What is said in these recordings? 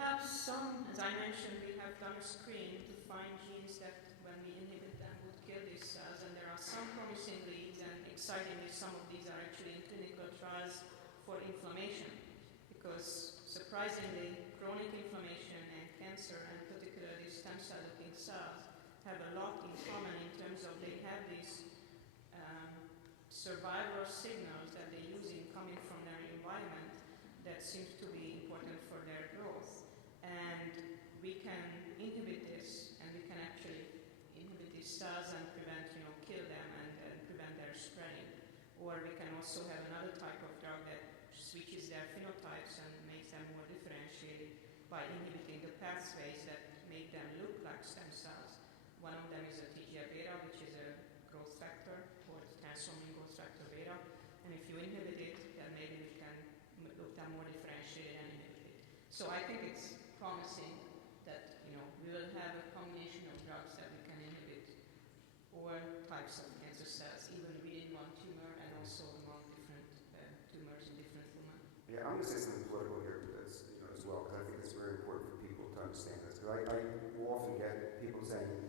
have some, as I mentioned, we have done a screen to find genes that, when we inhibit them, would kill these cells, and there are some promising leads, and excitingly, some of these are actually in clinical trials for inflammation, because surprisingly, chronic inflammation and cancer, and particularly stem cell-looking cells, have a lot in common in terms of they have these survivor signals that they're using coming from their environment that seems to be important for their growth. And we can inhibit this, and we can actually inhibit these cells and prevent, kill them and prevent their spreading. Or we can also have another type of drug that switches their phenotypes and makes them more differentiated by inhibiting the pathways that make them look like stem cells. One of them is a TGF-beta, which is a growth factor, or transforming growth factor beta. And if you inhibit it, then maybe we can look them more differentiated and inhibit it. So I think it's promising that we will have a combination of drugs that we can inhibit all types of cancer cells, even within one tumor and also among different tumors in different tumors. Yeah, I'm going to say something political here as well, because I think it's very important for people to understand this. Because I will often get people saying,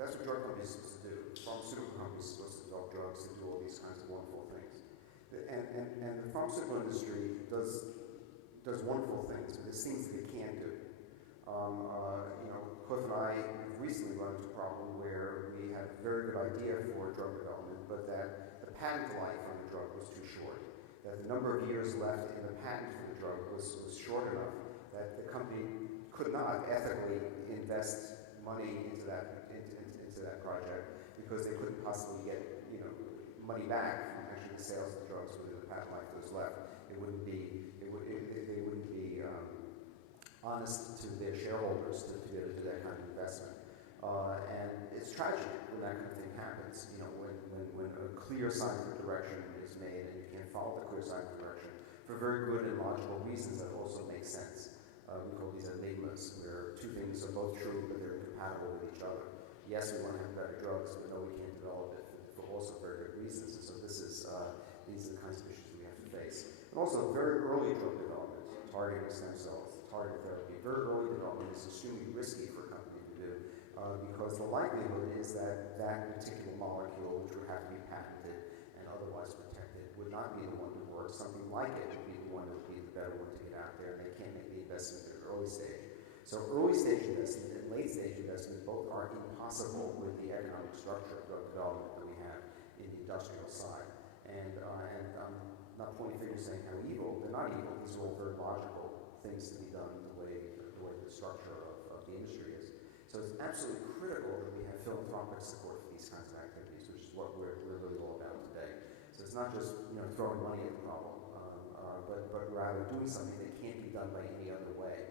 that's what drug companies are supposed to do. Pharmaceutical companies are supposed to develop drugs and do all these kinds of wonderful things. And the pharmaceutical industry does wonderful things, but there's things that it can't do. Cliff and I recently run into a problem where we had a very good idea for drug development, but that the patent life on the drug was too short. That the number of years left in the patent for the drug was short enough that the company could not ethically invest money into that project because they couldn't possibly get money back from actually the sales of the drugs within the patent life that was left. They wouldn't be honest to their shareholders to be able to do that kind of investment. And it's tragic when that kind of thing happens. When a clear scientific direction is made and you can't follow the clear scientific direction for very good and logical reasons that also make sense. We call these enigmas, where two things are both true but they're incompatible with each other. Yes, we want to have better drugs, but no, we can't develop it for also very good reasons. And so these are the kinds of issues we have to face. And also, very early drug development, targeting stem cells, targeted therapy. Very early development is extremely risky for a company to do because the likelihood is that that particular molecule, which would have to be patented and otherwise protected, would not be the one to work. Something like it would be the one that would be the better one to get out there, and they can't make the investment at an early stage. So early stage investment and late stage investment both are impossible with the economic structure of drug development that we have in the industrial side. And I'm not pointing fingers saying how evil. They're not evil. These are all very logical things to be done the way the structure of the industry is. So it's absolutely critical that we have philanthropic support for these kinds of activities, which is what we're really all about today. So it's not just throwing money at the problem, but rather doing something that can't be done by any other way.